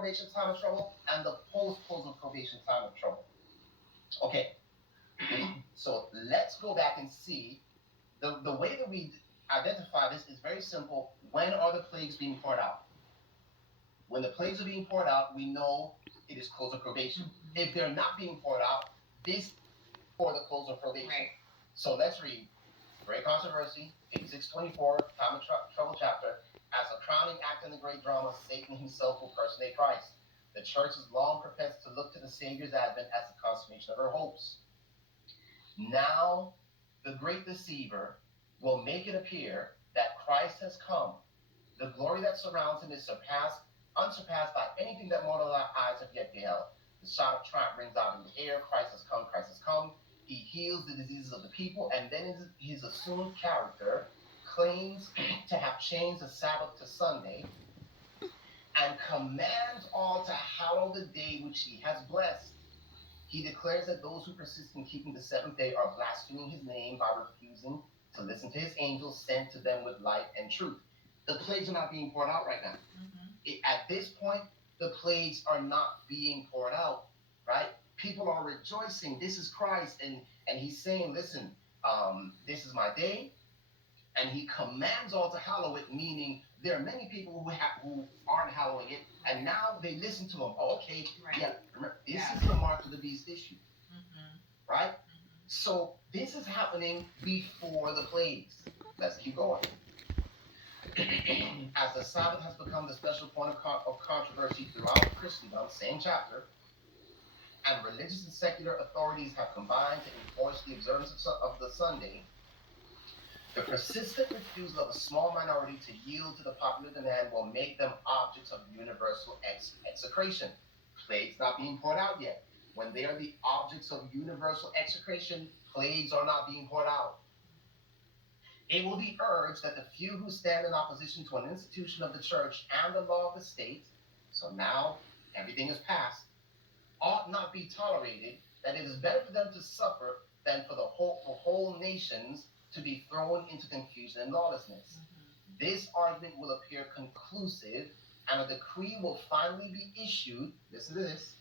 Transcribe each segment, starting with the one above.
probation time of trouble and the post-close of probation time of trouble. Okay, so let's go back and see the way that we identify this is very simple. When are the plagues being poured out? When the plagues are being poured out, we know it is close of probation. If they're not being poured out, this for the close of probation. Right. So let's read Great Controversy, page 624, Time of Trouble chapter. As a crowning act in the great drama, Satan himself will personate Christ. The church has long professed to look to the Savior's advent as the consummation of her hopes. Now, the great deceiver will make it appear that Christ has come. The glory that surrounds him is unsurpassed by anything that mortal eyes have yet beheld. The shout of triumph rings out in the air. Christ has come, Christ has come. He heals the diseases of the people, and then his assumed character claims to have changed the Sabbath to Sunday and commands all to hallow the day which he has blessed. He declares that those who persist in keeping the seventh day are blaspheming his name by refusing to listen to his angels sent to them with light and truth. The plagues are not being poured out right now. At this point, the plagues are not being poured out, right? People are rejoicing. This is Christ, and he's saying, listen, this is my day, and he commands all to hallow it, meaning there are many people who aren't hallowing it, and now they listen to him. Oh, okay, right. Yeah, remember, this is the mark of the beast issue, right? So this is happening before the plagues. Let's keep going. As the Sabbath has become the special point of controversy throughout Christendom, same chapter, and religious and secular authorities have combined to enforce the observance of the Sunday, the persistent refusal of a small minority to yield to the popular demand will make them objects of universal execration. Plagues not being poured out yet. When they are the objects of universal execration, plagues are not being poured out. It will be urged that the few who stand in opposition to an institution of the church and the law of the state, so now everything is passed, ought not be tolerated, that it is better for them to suffer than for whole nations to be thrown into confusion and lawlessness. This argument will appear conclusive, and a decree will finally be issued. Listen to this.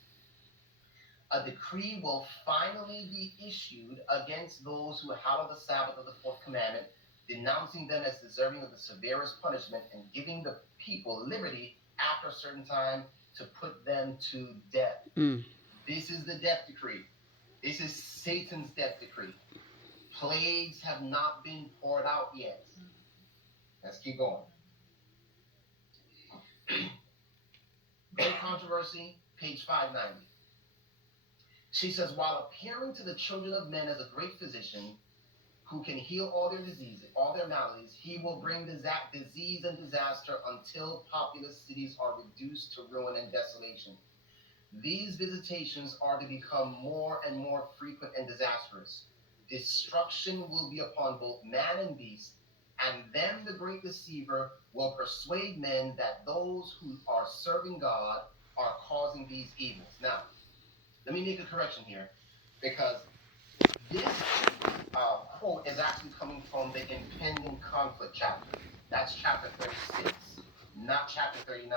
A decree will finally be issued against those who hallow the Sabbath of the fourth commandment, denouncing them as deserving of the severest punishment and giving the people liberty after a certain time to put them to death. This is the death decree. This is Satan's death decree. Plagues have not been poured out yet. Let's keep going. Great Controversy, page 590. She says, while appearing to the children of men as a great physician who can heal all their diseases, all their maladies, he will bring disease and disaster until populous cities are reduced to ruin and desolation. These visitations are to become more and more frequent and disastrous. Destruction will be upon both man and beast, and then the great deceiver will persuade men that those who are serving God are causing these evils. Now, let me make a correction here, because this quote is actually coming from the impending conflict chapter. That's chapter 36, not chapter 39,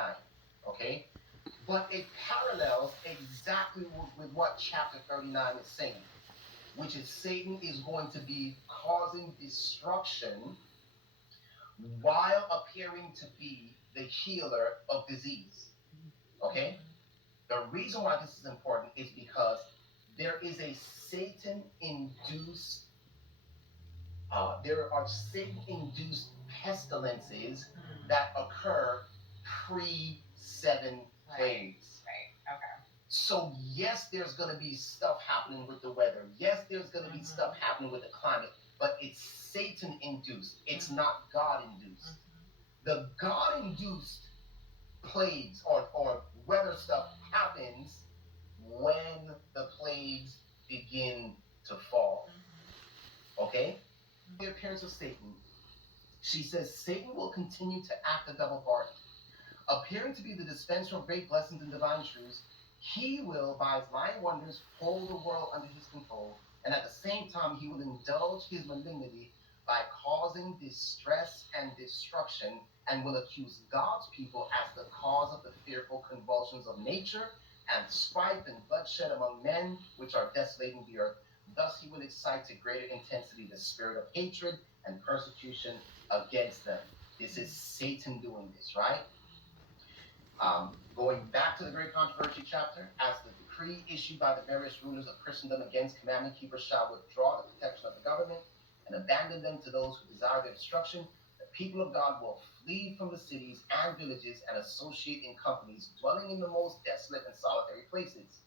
okay? But it parallels exactly with what chapter 39 is saying, which is Satan is going to be causing destruction while appearing to be the healer of disease, okay? The reason why this is important is because there is a Satan-induced, there are Satan-induced pestilences that occur pre-seven plagues. Right. Okay. So yes, there's going to be stuff happening with the weather. Yes, there's going to be stuff happening with the climate, but it's Satan-induced. It's not God-induced. The God-induced plagues or weather stuff happens when the plagues begin to fall. Okay? The appearance of Satan, she says, Satan will continue to act a double part. Appearing to be the dispenser of great blessings and divine truths, he will, by his lying wonders, hold the world under his control, and at the same time, he will indulge his malignity by causing distress and destruction, and will accuse God's people as the cause of the fearful convulsions of nature and strife and bloodshed among men, which are desolating the earth. Thus, he will excite to greater intensity the spirit of hatred and persecution against them. This is Satan doing this, right? Going back to the great controversy chapter, as the decree issued by the various rulers of Christendom against commandment keepers shall withdraw the protection of the government and abandon them to those who desire their destruction, the people of God will flee from the cities and villages and associate in companies, dwelling in the most desolate and solitary places.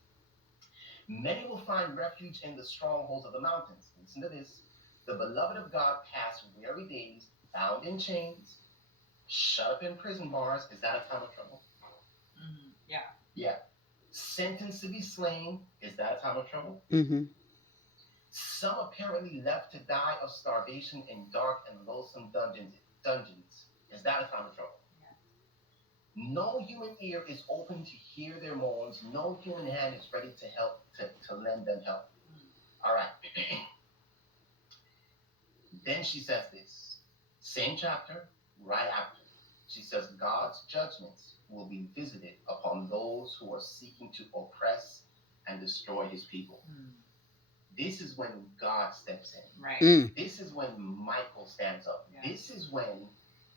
Many will find refuge in the strongholds of the mountains. Listen to this. The beloved of God pass weary days, bound in chains, shut up in prison bars. Is that a time of trouble? Yeah. Yeah. Sentenced to be slain. Is that a time of trouble? Mm-hmm. Some apparently left to die of starvation in dark and loathsome dungeons. Is that a time of trouble? No human ear is open to hear their moans. No human hand is ready to help, to lend them help. All right. Then she says this, same chapter, right after. She says, God's judgments will be visited upon those who are seeking to oppress and destroy his people. This is when God steps in. Right. This is when Michael stands up. Yeah. This is when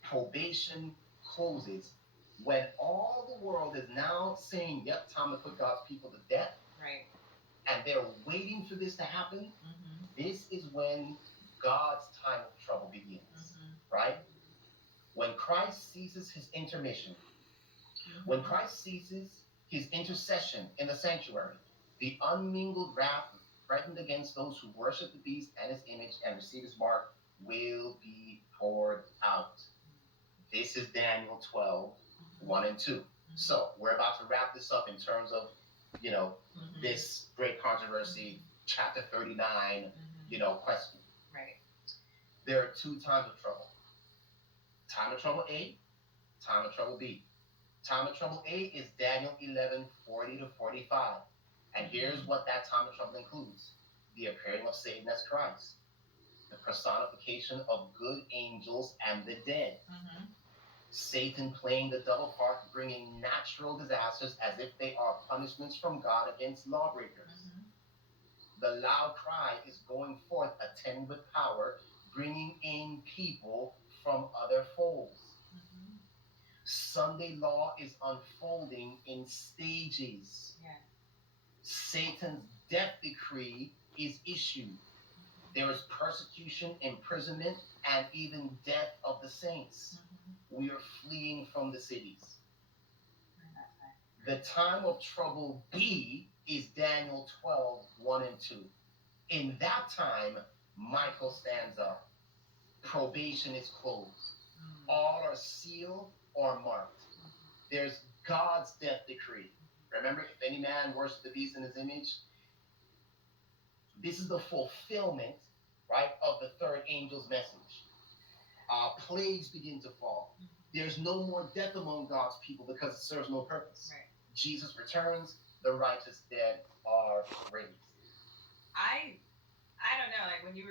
probation closes. When all the world is now saying, yep, time to put God's people to death. Right. And they're waiting for this to happen. This is when God's time of trouble begins. Right? When Christ ceases his intermission, when Christ ceases his intercession in the sanctuary, the unmingled wrath threatened against those who worship the beast and his image and receive his mark will be poured out. This is Daniel 12, 1 and 2. So we're about to wrap this up in terms of, this great controversy, chapter 39, question. Right. There are two times of trouble. Time of trouble A, time of trouble B. Time of trouble A is Daniel 11, 40 to 45. And here's what that time of trouble includes. The appearing of Satan as Christ. The personification of good angels and the dead. Satan playing the double part, bringing natural disasters as if they are punishments from God against lawbreakers. The loud cry is going forth, attended with power, bringing in people from other folds. Sunday law is unfolding in stages. Yeah. Satan's death decree is issued. There is persecution, imprisonment, and even death of the saints. We are fleeing from the cities. The time of trouble B is Daniel 12, 1 and 2. In that time, Michael stands up. Probation is closed. All are sealed or marked. There's God's death decree. Remember, if any man worships the beast in his image, this is the fulfillment, right, of the third angel's message. Plagues begin to fall. There's no more death among God's people because it serves no purpose. Right. Jesus returns, the righteous dead are raised. I don't know, like when you were